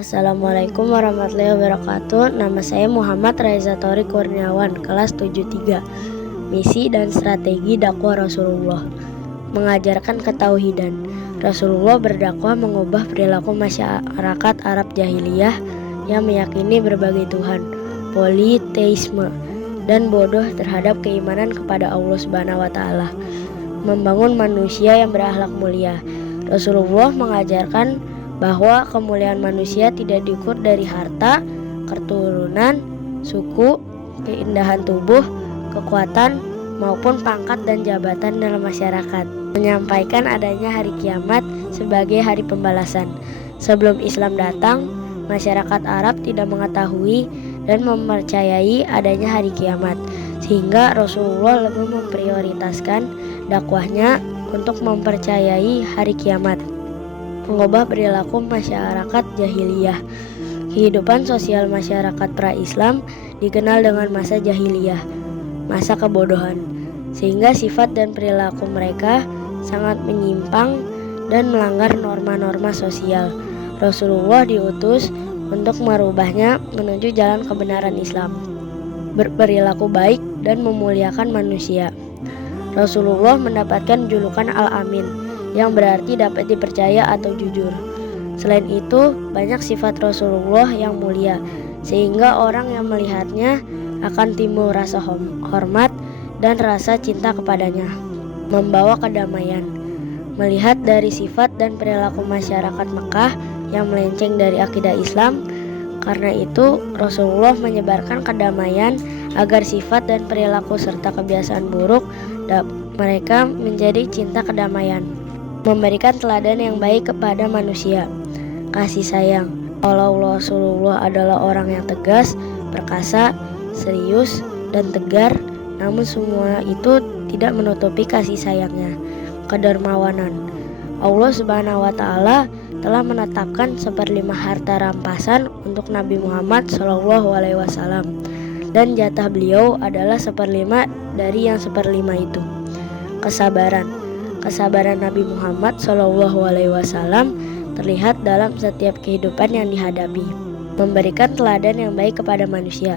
Assalamualaikum warahmatullahi wabarakatuh. Nama saya Muhammad Raiza Tori Kurniawan, kelas 73. Misi dan strategi dakwah Rasulullah. Mengajarkan ketauhidan. Rasulullah berdakwah mengubah perilaku masyarakat Arab jahiliyah yang meyakini berbagai Tuhan, politeisme, dan bodoh terhadap keimanan kepada Allah Subhanahu wa Ta'ala. Membangun manusia yang berakhlak mulia. Rasulullah mengajarkan bahwa kemuliaan manusia tidak diukur dari harta, keturunan, suku, keindahan tubuh, kekuatan, maupun pangkat dan jabatan dalam masyarakat. Menyampaikan adanya hari kiamat sebagai hari pembalasan. Sebelum Islam datang, masyarakat Arab tidak mengetahui dan mempercayai adanya hari kiamat, sehingga Rasulullah lebih memprioritaskan dakwahnya untuk mempercayai hari kiamat. Mengubah perilaku masyarakat jahiliyah. Kehidupan sosial masyarakat pra-Islam dikenal dengan masa jahiliyah, masa kebodohan, sehingga sifat dan perilaku mereka sangat menyimpang dan melanggar norma-norma sosial. Rasulullah diutus untuk merubahnya menuju jalan kebenaran Islam, berperilaku baik dan memuliakan manusia. Rasulullah mendapatkan julukan Al-Amin, yang berarti dapat dipercaya atau jujur. Selain itu, banyak sifat Rasulullah yang mulia, sehingga orang yang melihatnya akan timbul rasa hormat dan rasa cinta kepadanya. Membawa kedamaian. Melihat dari sifat dan perilaku masyarakat Mekah yang melenceng dari akidah Islam, karena itu Rasulullah menyebarkan kedamaian agar sifat dan perilaku serta kebiasaan buruk mereka menjadi cinta kedamaian. Memberikan teladan yang baik kepada manusia. Kasih sayang. Allah Rasulullah adalah orang yang tegas, perkasa, serius, dan tegar, namun semua itu tidak menutupi kasih sayangnya. Kedermawanan. Allah Subhanahu wa Ta'ala telah menetapkan 1/5 harta rampasan untuk Nabi Muhammad SAW, dan jatah beliau adalah 1/5 dari yang 1/5 itu. Kesabaran. Kesabaran Nabi Muhammad SAW terlihat dalam setiap kehidupan yang dihadapi. Memberikan teladan yang baik kepada manusia,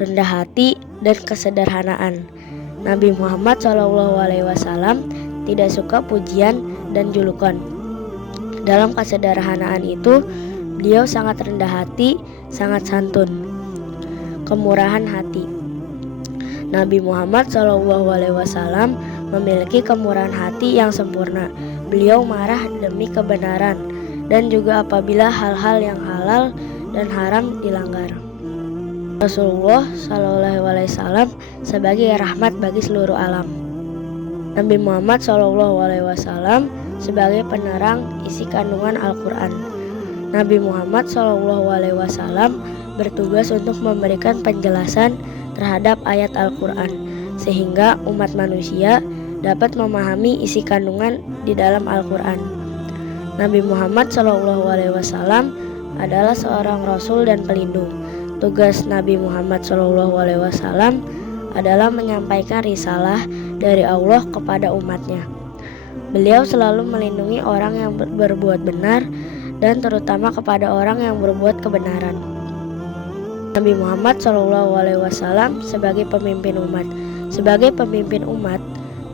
rendah hati dan kesederhanaan. Nabi Muhammad SAW tidak suka pujian dan julukan. Dalam kesederhanaan itu, beliau sangat rendah hati, sangat santun. Kemurahan hati. Nabi Muhammad SAW memiliki kemurahan hati yang sempurna. Beliau marah demi kebenaran dan juga apabila hal-hal yang halal dan haram dilanggar. Rasulullah SAW sebagai rahmat bagi seluruh alam. Nabi Muhammad SAW sebagai penerang isi kandungan Al-Quran. Nabi Muhammad SAW bertugas untuk memberikan penjelasan terhadap ayat Al-Quran, sehingga umat manusia dapat memahami isi kandungan di dalam Al-Quran. Nabi Muhammad SAW adalah seorang Rasul dan pelindung. Tugas Nabi Muhammad SAW adalah menyampaikan risalah dari Allah kepada umatnya. Beliau selalu melindungi orang yang berbuat benar dan terutama kepada orang yang berbuat kebenaran. Nabi Muhammad SAW sebagai pemimpin umat. Sebagai pemimpin umat,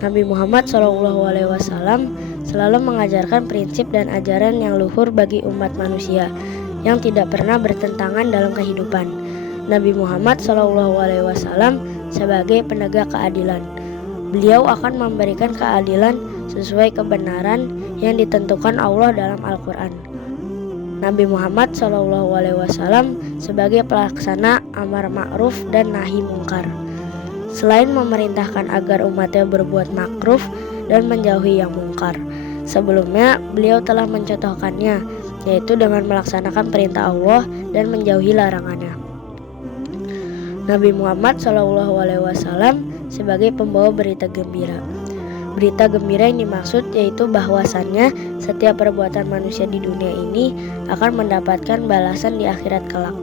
Nabi Muhammad SAW selalu mengajarkan prinsip dan ajaran yang luhur bagi umat manusia yang tidak pernah bertentangan dalam kehidupan. Nabi Muhammad SAW sebagai penegak keadilan. Beliau akan memberikan keadilan sesuai kebenaran yang ditentukan Allah dalam Al-Quran. Nabi Muhammad SAW sebagai pelaksana amar ma'ruf dan nahi mungkar. Selain memerintahkan agar umatnya berbuat makruf dan menjauhi yang mungkar, sebelumnya beliau telah mencontohkannya, yaitu dengan melaksanakan perintah Allah dan menjauhi larangannya. Nabi Muhammad SAW sebagai pembawa berita gembira. Berita gembira yang dimaksud yaitu bahwasannya setiap perbuatan manusia di dunia ini akan mendapatkan balasan di akhirat kelak.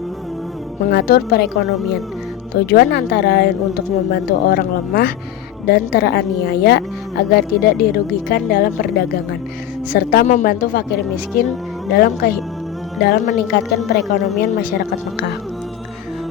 Mengatur perekonomian. Tujuan antara lain untuk membantu orang lemah dan teraniaya agar tidak dirugikan dalam perdagangan, serta membantu fakir miskin dalam dalam meningkatkan perekonomian masyarakat Mekah.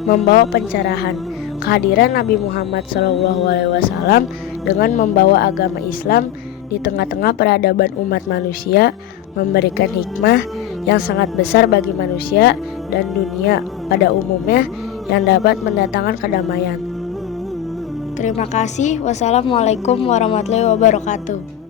Membawa pencerahan, kehadiran Nabi Muhammad SAW dengan membawa agama Islam di tengah-tengah peradaban umat manusia memberikan hikmah yang sangat besar bagi manusia dan dunia pada umumnya yang dapat mendatangkan kedamaian. Terima kasih. Wassalamualaikum warahmatullahi wabarakatuh.